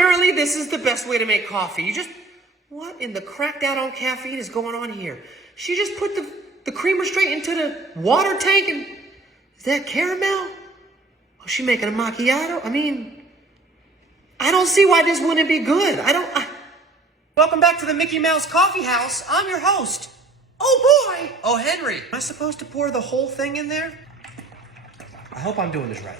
Apparently, this is the best way to make coffee. You just... What in the cracked out on caffeine is going on here? She just put the creamer straight into the water tank and... Is that caramel? Oh, she making a macchiato? I mean... I don't see why this wouldn't be good. Welcome back to the Mickey Mouse Coffee House. I'm your host. Oh, boy! Oh, Henry. Am I supposed to pour the whole thing in there? I hope I'm doing this right.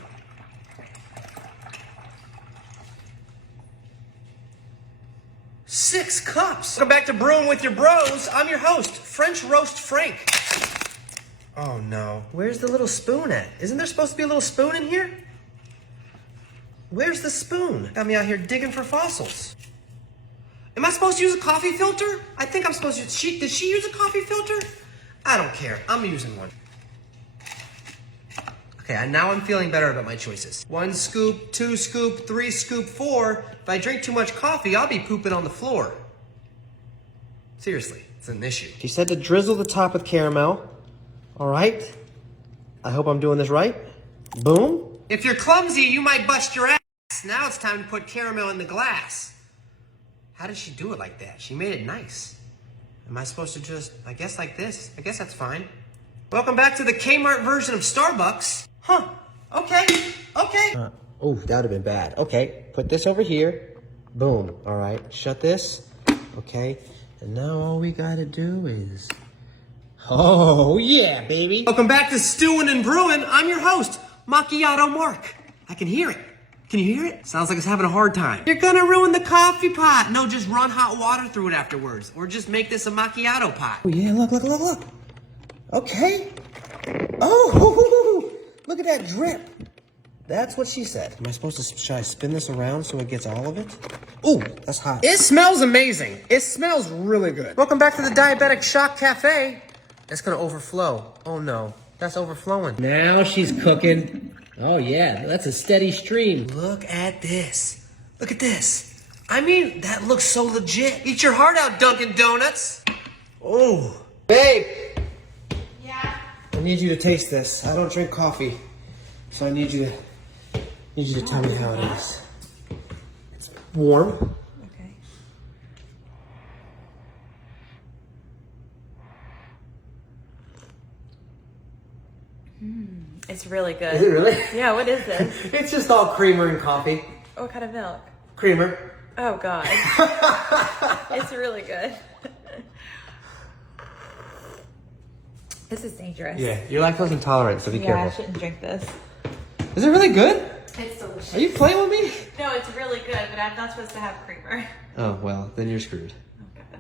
Six cups. Welcome back to Brewing with Your Bros. I'm your host, French Roast Frank. Oh, no. Where's the little spoon at? Isn't there supposed to be a little spoon in here? Where's the spoon? Got me out here digging for fossils. Am I supposed to use a coffee filter? I think I'm supposed to use... Did she use a coffee filter? I don't care. I'm using one. Okay, now I'm feeling better about my choices. 1 scoop, 2 scoop, 3 scoop, 4. If I drink too much coffee, I'll be pooping on the floor. Seriously, it's an issue. She said to drizzle the top with caramel. All right. I hope I'm doing this right. Boom. If you're clumsy, you might bust your ass. Now it's time to put caramel in the glass. How did she do it like that? She made it nice. Am I supposed to just, I guess like this? I guess that's fine. Welcome back to the Kmart version of Starbucks. Huh, okay. Oh, that would have been bad. Okay, put this over here. Boom, all right, shut this. Okay, and now all we gotta do is... Oh, yeah, baby. Welcome back to Stewing and Brewing. I'm your host, Macchiato Mark. I can hear it. Can you hear it? Sounds like it's having a hard time. You're gonna ruin the coffee pot. No, just run hot water through it afterwards. Or just make this a macchiato pot. Oh yeah, look. Okay. Oh, look at that drip. That's what she said. Am I supposed to, should I spin this around so it gets all of it? Ooh, that's hot. It smells amazing. It smells really good. Welcome back to the Diabetic Shock Cafe. That's gonna overflow. Oh no, that's overflowing. Now she's cooking. Oh yeah, that's a steady stream. Look at this. Look at this. I mean, that looks so legit. Eat your heart out, Dunkin' Donuts. Oh. Babe. Yeah? I need you to taste this. I don't drink coffee, so I need you to tell me how it is. It's warm. Okay. It's really good. Is it really? Yeah, what is this? It's just all creamer and coffee. What kind of milk? Creamer. Oh, God. It's really good. This is dangerous. Yeah, you're lactose intolerant, so be Yeah, I careful. shouldn't drink this. Is it really good? It's delicious. Are you playing with me? No, it's really good, but I'm not supposed to have creamer. Oh, well, then you're screwed.